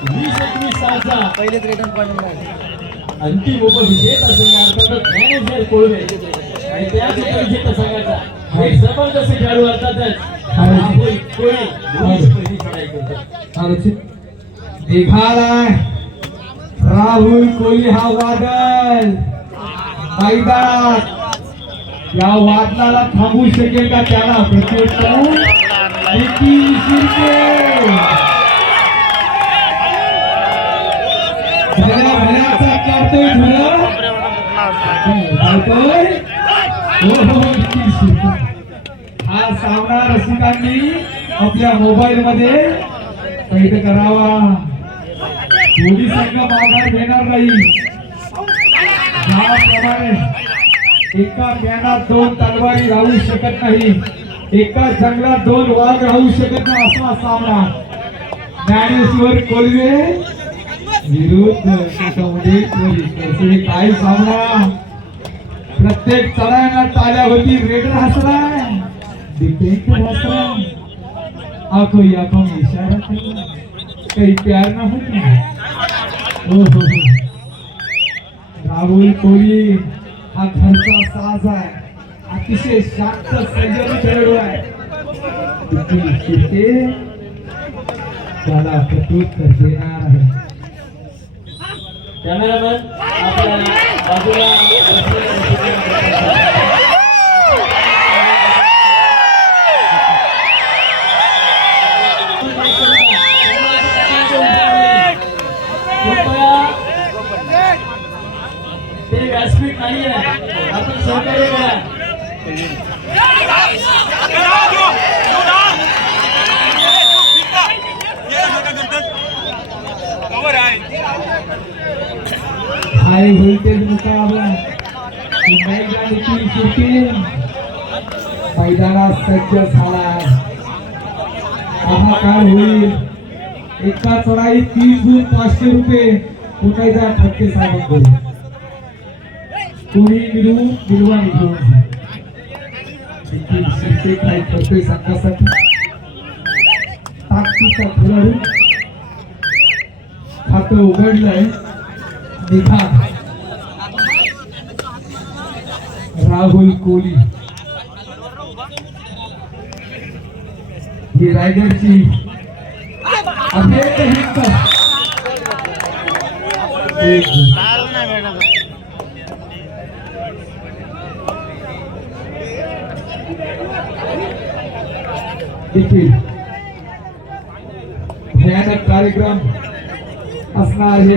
वीस एकवीस सहाचा पहिलेच रिटर्न अंतिम उपविजेता संघ अर्थातच ज्ञानेश्वर कोळवे. आणि त्याच उपविजेता संघाचा एक जबरदस्त खेळाडू अर्थातच राहुल कोळी पहिली आलोचित राहुल कोहली हा वादळ मैदानात. या वादळाला थांबू शकेल का त्याला? प्रत्युत्तर हा सामना रसिकांनी आपल्या मोबाईल मध्ये कैद करावा. दोन्ही संघ माघार घेणार नाही. ज्याप्रमाणे एका ज्ञानात दोन तलवारी राहू शकत नाही एका जंगलात दोन वाघ राहू शकत नाही असा सामना. ज्ञानेश्वर कोल्हे विरुद्ध काय सामना? प्रत्येक चढायला टाळ्या होती रेडर हसलाय डिफेंडर हसलाय. आखो आखो में इशारा करना काही प्यार ना होती हो हो राहुल कोहली हा घरचा साज आहे. अतिशय शांत संयमी खेळाडू आहे. त्याला प्रत्युत्तर देणार आहे. कॅमेरामॅन आपल्या बाजूला ते व्यासपीठ नाही आहे आपण सहकार्य करा हाय व्होल्टेज मुकाबला मैदान मैदानात सज्ज झाला. काय होईल. एका चढाई तीन गुण पाचशे रुपये. कुठायचा ठक्के साहेब कोणी मिळू मिळवा निघून. निखिल काय करतोय संघासाठी ताकदीचा खेळाडू. खातं उघडलंय. निघा राहुल कोहली। ही रायगडची देखील भयानक कार्यक्रम असणार आहे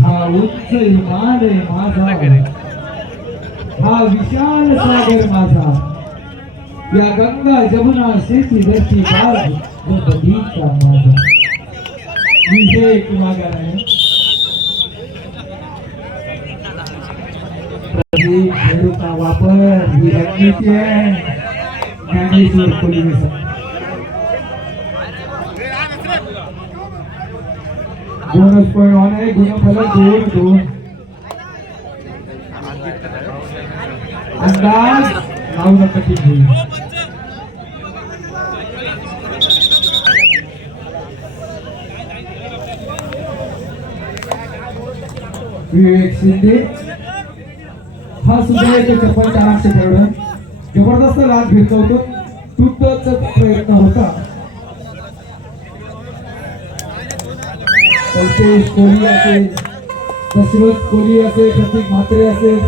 हा उच्च हिमालय माझा हा विशाल सागर माझा। या गंगा जमुना शेती धरती बाग व बगीचा माझा विषय किंवा गाणे प्रदीप खेळूचा वापर ही रणनीती आहे ज्ञानेश्वर कोलिवेचा बोनस पॉईंट ऑन आहे गुणफलक दोन दोन अंदाज लावू नका ती घेऊ विवेक शिंदे हा सुद्धा एक चप्पल चारांचे खेळाडू जबरदस्त लाभ घेतला होतो तुटचा प्रयत्न होता. कल्पेश कोहली असेल दशरथ कोहली असेल प्रतीक म्हात्रे असेल.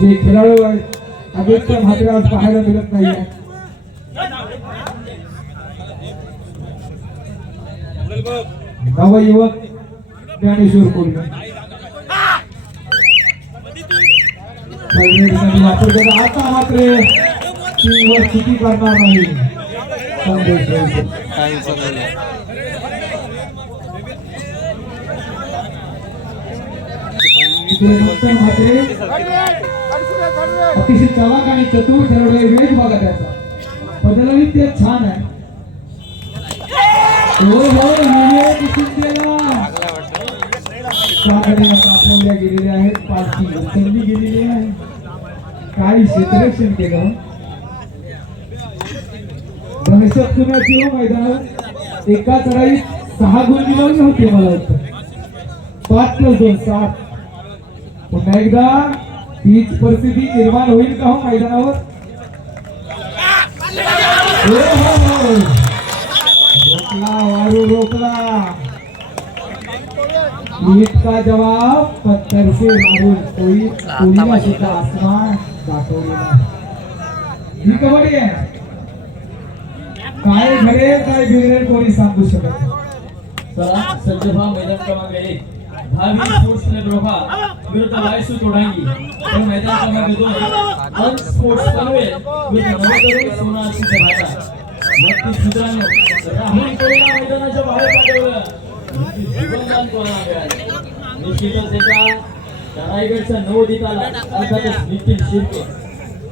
जे खेळाडू आहेत आदित्य म्हात्रे आज पाहायला मिळत नाही नवा युवक ज्ञानेश्वर कोल्हे सैनिकांनी वापर केला आता मात्र टीमवर चुकी करणार नाही. संदेश राऊत. अतिशय चलाक आणि चतुर खेळाडू वेग बघा त्याचा. बदलही ते छान आहे. हो कापवल्या गेलेल्या आहेत पालखी उचलली गेलेली आहे. काही क्षेत्ररक्षण केलं? दहशत कुणाची हो मैदान. एका चढाईत सहा गुण मिळवले होते मला वाटतं. पाच प्लस दोन सात. पुन्हा एकदा हीच परिस्थिती निर्माण होईल का हो मैदानावर. रोकला वाळू रोकला। ईद का जवाब, पत्थर से राहुल कोई कोई सुद्धा आसमान दाखवलेला ही कबड्डी आहे काय घडे काय बिघडेल कोणी सांगू शकत चला सज्ज व्हा मैदान क्रमांक एक. भावी स्पोर्ट्स क्लब रोहा विरुद्ध वायसू तोडांगी हे मैदान क्रमांक दोन अन स्पोर्ट्स पनवेल विरुद्ध नवतरुण सोनाक्षी भाटा नक्कीच मित्रांनो राहुल कोरेला मैदानाच्या बाहेर पाठवलं. जीवनदान कोणाला मिळालं निश्चितच एका रायगडच्या नवोदिताला अर्थातच नितीन शिर्के.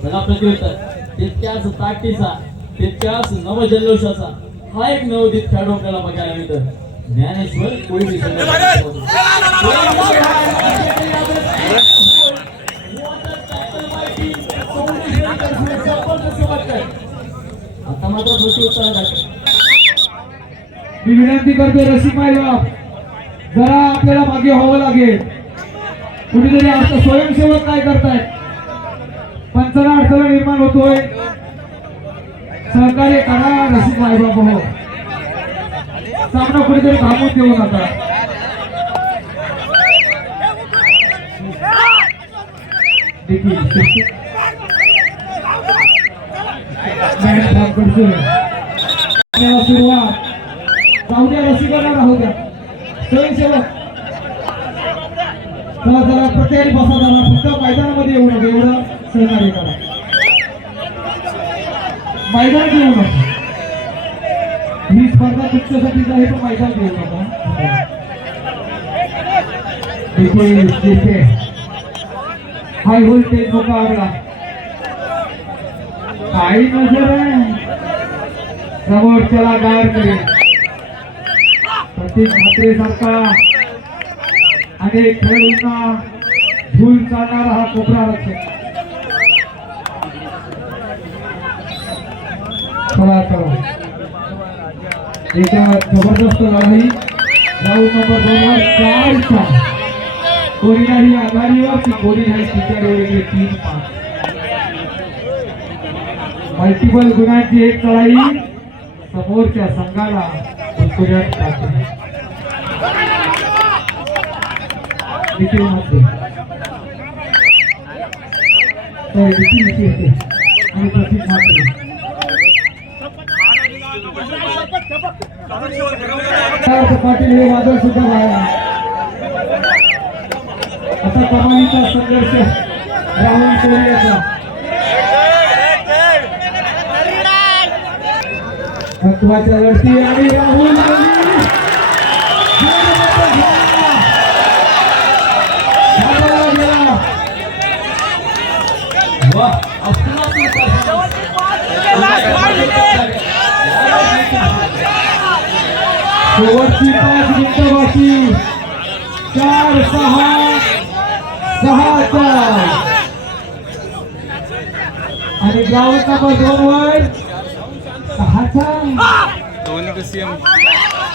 त्याला प्रत्युत्तर. तितक्याच ताकदीचा तितक्याच नवजल्लोषाचा हा एक नवोदित खेळाडू आपल्याला बघायला मिळतो ज्ञानेश्वर कोळी आता मात्र आहे. मी विनंती करतो रसिक जरा आपल्याला मागे व्हावं लागेल. कुणीतरी आता स्वयंसेवक काय करतायत? पंचना अडथळा निर्माण होतोय. सहकार्य करा रसिक बाप हो. सामना कुठेतरी थांबून देऊ नका देखील. मॅच सुरुवात. जाऊ द्या रसिकांना राहू द्या. स्वयंसेवक. चला चला बसा झाला फक्त मैदानामध्ये येऊ नका एवढं सहकार्य करा. मैदान घेऊ नका. ही आहे पण मैदान घेऊ नका देखील जिथे हाय व्होल्टेज मुकाबला काही नजर आहे. समोरच्याला गायर करेल. प्रतीक ठाकरे सारखा अनेक खेळाडूंना धूल चालणारा हा कोपरा रक्षक चला चला एका जबरदस्त लढाई राऊंड नंबर दोन वर चारचा. कोणी नाही आघाडीवर की कोणी नाही तिच्यावर गेले तीन पाच. मल्टिपल गुणांची एक लढाई समोरच्या संघाला उत्तुर्यात टाकते देखील मध्ये. तर देखील आणि प्रसिद्ध मात्र पाटील हे वादळ सुद्धा आता कमानीचा संघर्ष राहुल कोहलीचा महत्त्वाच्या लढती आणि राहुल शेवटची पाच मिनिटं बाकी चार सहा सहा चार. आणि गावचा नंबर दोन वर सहाचा दोन्ही कशी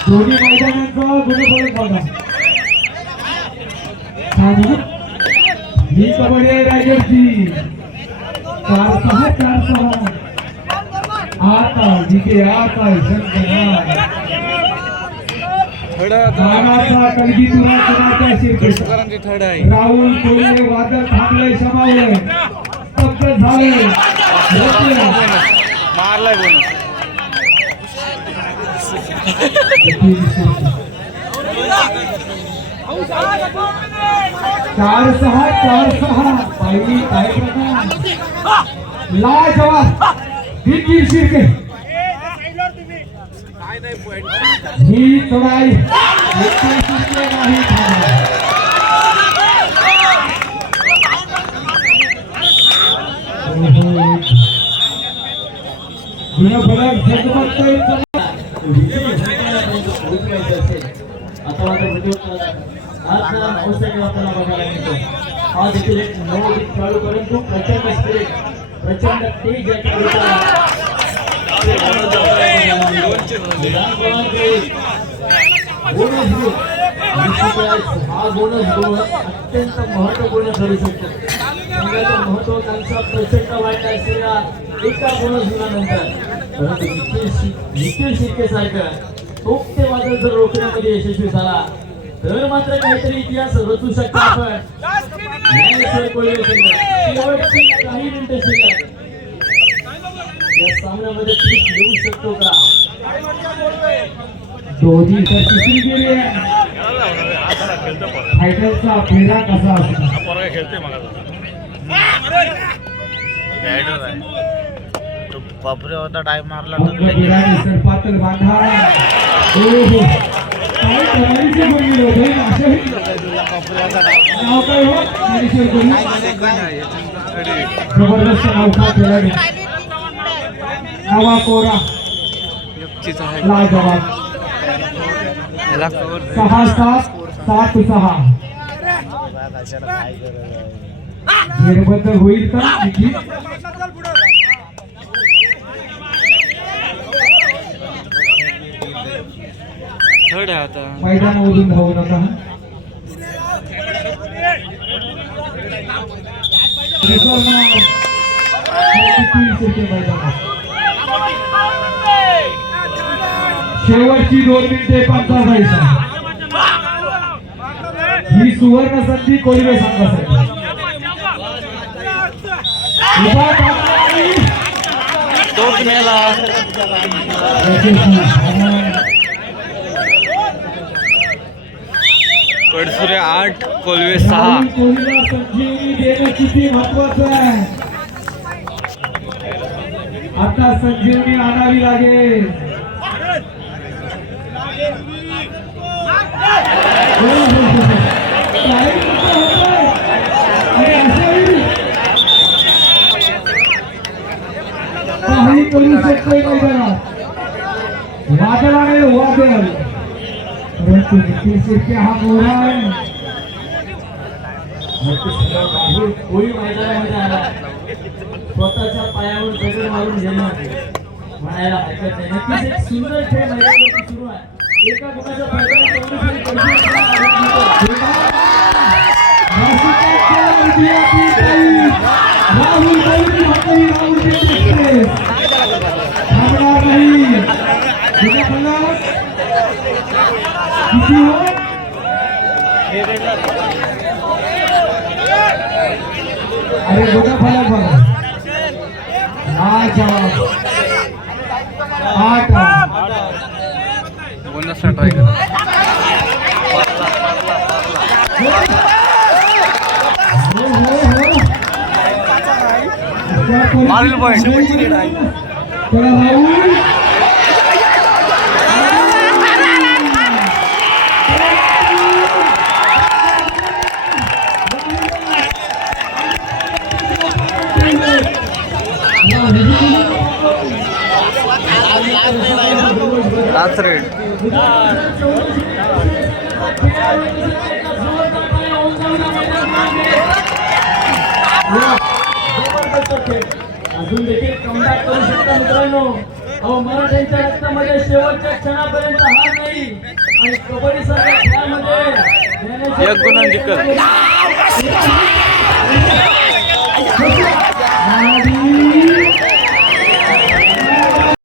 दोन्ही मैदानांचा गुणफलक बघा. ही कबड्डी आहे रायगडची. चार सहा चार सहा. आता जिथे आता शंकर करांची थर्ड आहे. राहुल कोल्हे वादळ थांबलंय समावलंय? स्तब्ध झाले मारलाय बोनस चार सहा चार सहा. पाहिली काय प्रकार ला जवाब देखील शिरके. ही चढाई देखील शिरके नाही थांबणार. जुनं फलक झगमगतंय चला. आता मात्र व्हिडिओ आज औषध आपल्याला बघायला मिळतो हा देखील एक नवोदित खेळाडू परंतु प्रचंड स्पिरिट प्रचंड तेज या खेळाडूचा हा. बोनस गुण अत्यंत महत्त्वपूर्ण ठरू शकतो संघाच्या महत्वाकांक्षा प्रचंड वाईट असलेल्या एका बोनस गुणानंतर परंतु निखिल शिर्के सारखं टोकते वादळ जर रोखण्यामध्ये यशस्वी झाला तर मात्र काहीतरी इतिहास रचू शकतो आपण शेवटची काही मिनिटं शिल्लक या सामन्यामध्ये ट्रिक येऊ शकतो का? दोन्ही तर तिसरी गेली आहे. फायनलचा फेरा कसा असतो बापरे होता टाइम मारला बांधा. हो हो? कमालीचे नवा कोरा ला जवाब सहा सात सात सहा. निर्बंध होईल का निखिल थर्ड आता मैदानामधून धावू नका. रिझर्व्ह शेवटची दोन मिनिटे पैसा ही सुवर्ण संधी कोळवे संघासाठी कडसुरे आठ कोलवे सहा. देणं किती महत्वाचं आहे. आता संजीवनी आणावी लागेल. करू शकतोय वादळ परंतु हा कोळी मैदानामध्ये आला स्वतःच्या पायावर दगड मारून घेणं म्हणायला हरकत नाही. नक्कीच एक सुंदर खेळ मैदानावरती सुरू आहे अरे बघा फलक बघा हा जवाब आठ बोनसला ट्राय करा हो हो हो मारेल point. चला राहुल लास्ट रेड अजून देखील कमबॅक करू शकता मित्रांनो. अहो मराठ्यांच्या रक्तामध्ये शेवटच्या क्षणापर्यंत हार नाही. आणि कबड्डी सारख्या खेळामध्ये एक गुणांनी जिंकल.